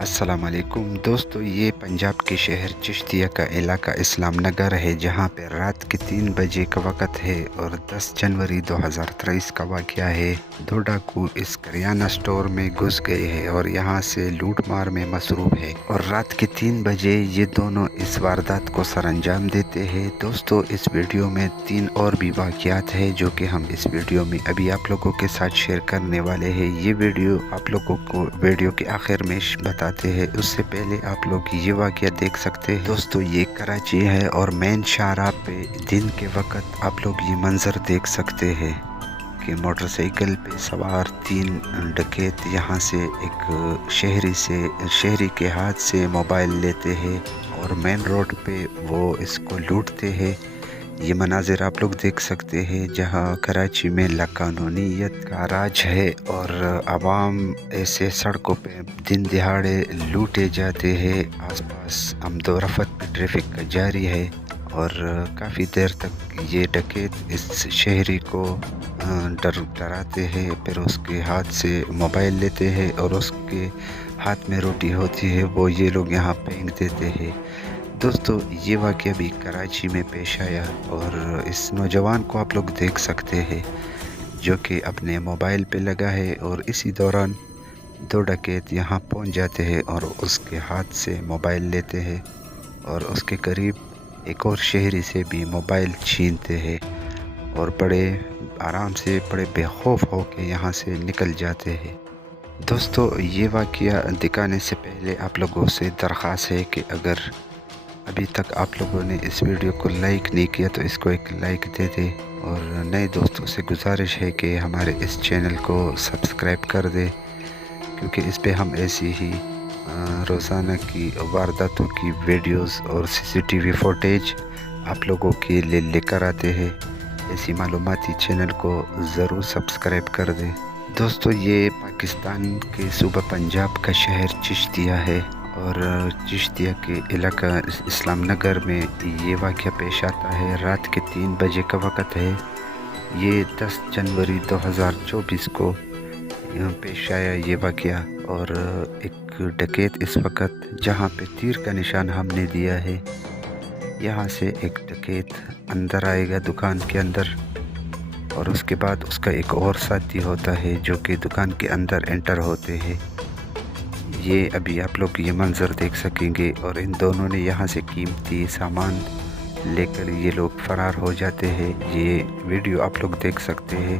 अस्सलाम वालेकुम दोस्तों, ये पंजाब के शहर चिश्तिया का इलाका इस्लाम नगर है, जहाँ पे रात के 3 बजे का वक़्त है और 10 जनवरी 2023 का वाक़या है। 2 डाकू इस करियाना स्टोर में घुस गए हैं और यहाँ से लूट मार में मसरूफ़ है और रात के 3 बजे ये दोनों इस वारदात को सरअंजाम देते हैं। दोस्तों, इस वीडियो में 3 और भी वाक़यात है जो कि हम इस वीडियो में अभी आप लोगों के साथ शेयर करने वाले हैं। ये वीडियो आप लोगों को वीडियो के आखिर में बताते हैं, उससे पहले आप लोग ये वाक़या देख सकते हैं। दोस्तों, ये कराची है और मेन शाहराह पे दिन के वक्त आप लोग ये मंजर देख सकते हैं कि मोटरसाइकिल पे सवार 3 डकैत यहाँ से एक शहरी के हाथ से मोबाइल लेते हैं और मेन रोड पे वो इसको लूटते हैं। ये मनाजिर आप लोग देख सकते हैं जहाँ कराची में लाकानूनीयत का राज है और आवाम ऐसे सड़कों पे दिन दिहाड़े लूटे जाते हैं। आसपास आमदोरफ़्त ट्रैफिक जारी है और काफ़ी देर तक ये डकैत इस शहरी को डराते हैं, फिर उसके हाथ से मोबाइल लेते हैं और उसके हाथ में रोटी होती है वो ये लोग यहाँ फेंक देते हैं। दोस्तों, ये वाक़या भी कराची में पेश आया और इस नौजवान को आप लोग देख सकते हैं जो कि अपने मोबाइल पे लगा है और इसी दौरान 2 डकैत यहाँ पहुँच जाते हैं और उसके हाथ से मोबाइल लेते हैं और उसके करीब एक और शहरी से भी मोबाइल छीनते हैं और बड़े आराम से बड़े बेखौफ हो के यहाँ से निकल जाते हैं। दोस्तों, ये वाक़या दिखाने से पहले आप लोगों से दरख्वास्त है कि अगर अभी तक आप लोगों ने इस वीडियो को लाइक नहीं किया तो इसको एक लाइक दे दे और नए दोस्तों से गुजारिश है कि हमारे इस चैनल को सब्सक्राइब कर दे, क्योंकि इस पे हम ऐसी ही रोज़ाना की वारदातों की वीडियोस और सीसीटीवी फुटेज आप लोगों के लिए लेकर आते हैं। ऐसी मालूमाती चैनल को ज़रूर सब्सक्राइब कर दे। दोस्तों, ये पाकिस्तान के सूबा पंजाब का शहर चिश्तिया है और चिश्तिया के इलाका इस्लाम नगर में ये वाक़या पेश आता है। रात के 3 बजे का वक़्त है। ये 10 जनवरी 2024 को यहाँ पेश आया ये वाक़या और एक डकैत इस वक्त जहाँ पे तीर का निशान हमने दिया है, यहाँ से एक डकैत अंदर आएगा दुकान के अंदर और उसके बाद उसका एक और साथी होता है जो कि दुकान के अंदर एंटर होते हैं। ये अभी आप लोग ये मंज़र देख सकेंगे और इन दोनों ने यहाँ से कीमती सामान लेकर ये लोग फ़रार हो जाते हैं। ये वीडियो आप लोग देख सकते हैं।